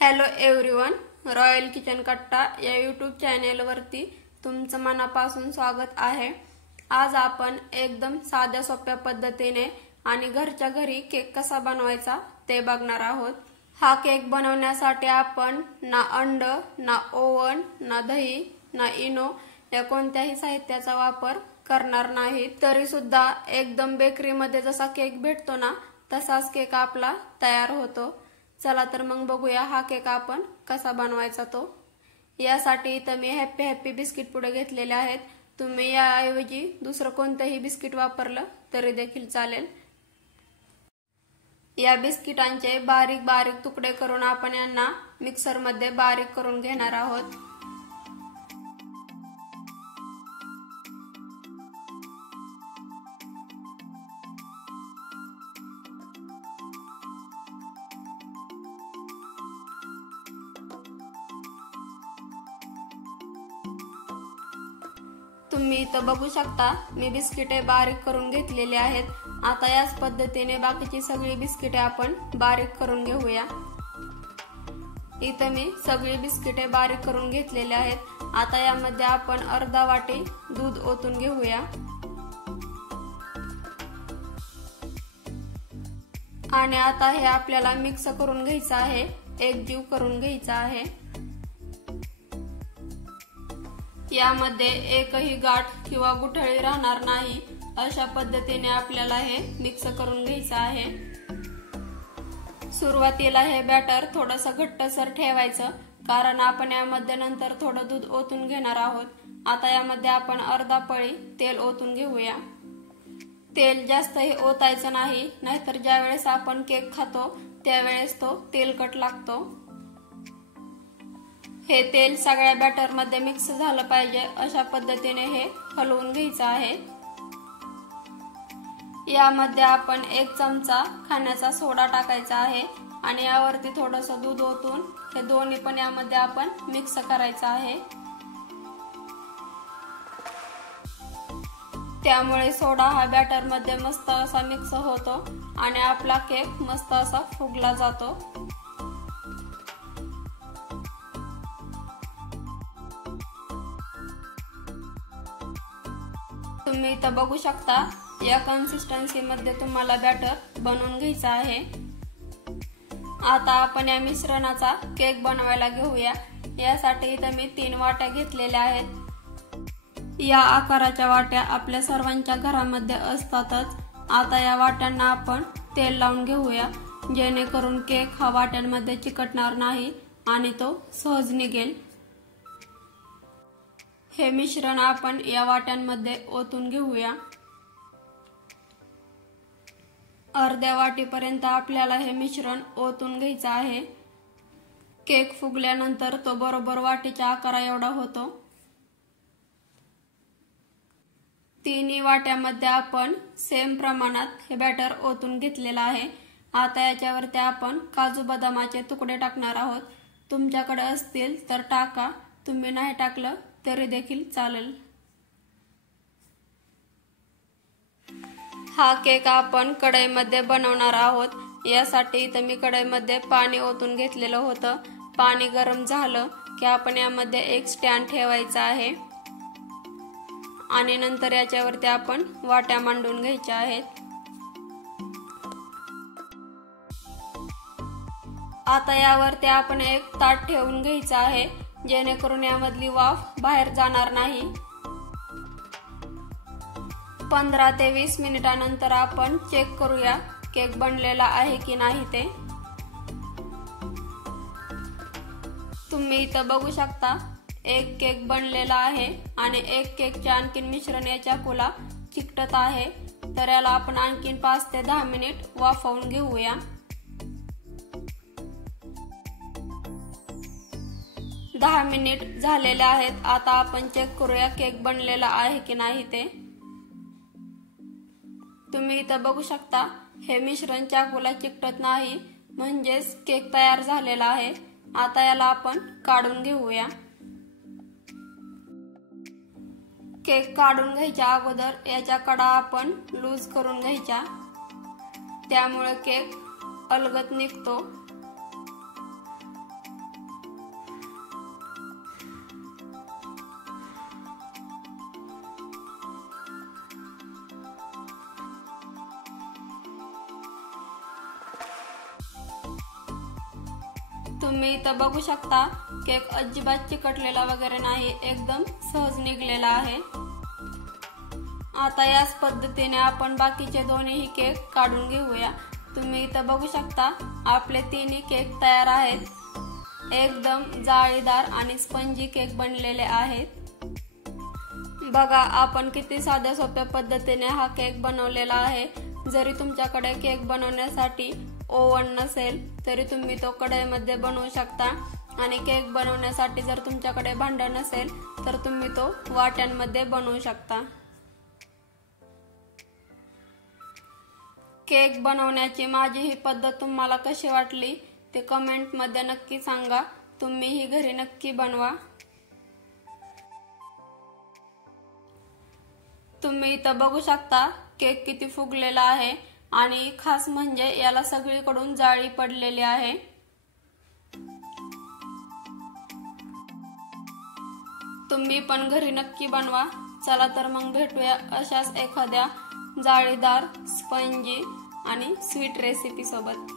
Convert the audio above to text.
Hello everyone, royal kitchen कट्टा या YouTube चॅनेलवरती तुमचं मनापासून स्वागत आहे। आज आपण एकदम साध्या सोप्या पद्धतीने आणि घरच्या घरी केक कसा बनवायचा ते बघणार आहोत। हा केक बनवण्यासाठी आपण ना अंड, ना ओव्हन, ना दही, ना इनो या कोणत्याही साहित्याचा वापर करणार नाही। तरी सुद्धा एकदम बेकरीमध्ये जसा केक भेटतो ना तसाच केक आपला तयार होतो। चला तर मग बघूया हा केक आपण कसा बनवायचा तो। यासाठी इथं मी हॅपी हॅपी बिस्किट पुडे घेतलेले आहेत। तुम्ही याऐवजी दुसरं कोणतेही बिस्किट वापरलं तरी देखील चालेल। या बिस्किटांचे बारीक बारीक तुकडे करून आपण यांना मिक्सर मध्ये बारीक करून घेणार आहोत। तुम्ही इथं बघू शकता मी बिस्किटे बारीक करून घेतलेले आहेत। आता याच पद्धतीने बाकीची सगळी बिस्किटे आपण बारीक करून घेऊया। इथं मी सगळी बिस्किटे बारीक करून घेतलेले आहेत। आता यामध्ये आपण अर्धा वाटी दूध ओतून घेऊया आणि आता हे आपल्याला मिक्स करून घ्यायचं आहे, एकजीव करून घ्यायचा आहे। यामध्ये एकही गाठ किंवा गुठळी राहणार नाही अशा पद्धतीने आपल्याला हे मिक्स करून घ्यायचं आहे। सुरुवातीला हे बॅटर थोडंसं घट्टसर ठेवायचं, कारण आपण यामध्ये नंतर थोडं दूध ओतून घेणार आहोत। आता यामध्ये आपण अर्धा पळी तेल ओतून घेऊया। तेल जास्तही ओतायचं नाही, नाहीतर ज्यावेळेस आपण केक खातो त्यावेळेस तो तेलकट लागतो। हे तेल सगळ्या बॅटर मध्ये मिक्स झालं पाहिजे अशा पद्धतीने हे हलवून घ्यायचं आहे। यामध्ये आपण 1 चमचा खाण्याचा सोडा टाकायचा आहे आणि यावरती थोडंसं दूध ओतून हे दोन्ही पण यामध्ये आपण मिक्स करायचं आहे। त्यामुळे सोडा हा बॅटर मध्ये मस्त असा मिक्स होतो आणि आपला केक मस्त असा फुगला जातो। तुम्ही इथं बघू शकता या कन्सिस्टन्सी मध्ये तुम्हाला बॅटर बनवून घ्यायचा आहे। आता आपण या मिश्रणाचा केक बनवायला घेऊया। यासाठी इथं मी 3 वाट्या घेतलेल्या आहेत। या आकाराच्या वाट्या आपल्या सर्वांच्या घरामध्ये असतातच। आता या वाट्यांना आपण तेल लावून घेऊया, जेणेकरून केक हा वाट्यांमध्ये चिकटणार नाही आणि तो सहज निघेल। हे मिश्रण आपण या वाट्यांमध्ये ओतून घेऊया। अर्ध्या वाटीपर्यंत आपल्याला हे मिश्रण ओतून घ्यायचं आहे। केक फुगल्यानंतर तो बरोबर वाटीच्या आकारा एवढा होतो। तिन्ही वाट्यामध्ये आपण सेम प्रमाणात हे बॅटर ओतून घेतलेलं आहे। आता याच्यावरती आपण काजू बदामाचे तुकडे टाकणार आहोत। तुमच्याकडे असतील तर टाका, तुम्ही नाही टाकलं तरी देखील चालेल। हा केक आपण कढईमध्ये बनवणार आहोत। यासाठी इथं मी कढईमध्ये पाणी ओतून घेतलेलं होतं। पाणी गरम झालं की आपण यामध्ये एक स्टँड ठेवायचा आहे आणि नंतर याच्यावरती आपण वाट्या मांडून घ्यायच्या आहेत। आता यावरती आपण एक ताट ठेवून घ्यायचं आहे, जेणेकरून यामधली वाफ बाहेर जाणार नाही। 15 ते 20 मिनिटांनंतर आपण चेक करूया केक बनलेला आहे की नाही ते। तुम्ही इथं बघू शकता एक केक बनलेला आहे आणि एक केकचे आणखीन मिश्रण याच्या चाकूला चिकटत आहे। तर याला आपण आणखीन 5 ते 10 मिनिट वाफवून घेऊया। 10 मिनिट झालेले आहेत। आता आपण चेक करूया केक बनलेला आहे की नाही ते। तुम्ही इथं बघू शकता हे मिश्रण चाकूला चिकटत नाही, म्हणजेच केक तयार झालेला आहे। आता याला आपण काढून घेऊया। केक काढून घ्यायच्या अगोदर याच्या कडा आपण लूज करून घ्यायच्या, त्यामुळे केक अलगद निघतो। तुम्ही इथं बघू शकता केक अजिबात चिकटलेला वगैरे नाही, एकदम सहज निघलेला आहे। आता याच पद्धतीने आपण बाकीचे दोन्ही केक काढून घेऊया। तुम्ही इथं बघू शकता आपले तिन्ही केक तयार आहेत। एकदम जाळीदार आणि स्पंजी केक बनलेले आहेत। बघा आपण किती साध्या सोप्या पद्धतीने हा केक बनवलेला आहे। जरी तुमच्याकडे केक बनवण्यासाठी ओव्हन नसेल तरी तुम्ही तो कढईमध्ये बनवू शकता, आणि केक बनवण्यासाठी जर तुमच्याकडे भांडं नसेल तर तुम्ही तो वाट्यांमध्ये बनवू शकता। केक बनवण्याची माझी ही पद्धत तुम्हाला कशी वाटली ते कमेंट मध्ये नक्की सांगा। तुम्ही ही घरी नक्की बनवा। तुम्ही इथं बघू शकता केक किती फुगलेला आहे, आणि खास म्हणजे याला सगळीकडून जाळी पडलेली आहे। तुम्ही पण घरी नक्की बनवा। चला तर मग भेटूया अशाच एखाद्या जाळीदार, स्पंजी आणि स्वीट रेसिपी सोबत।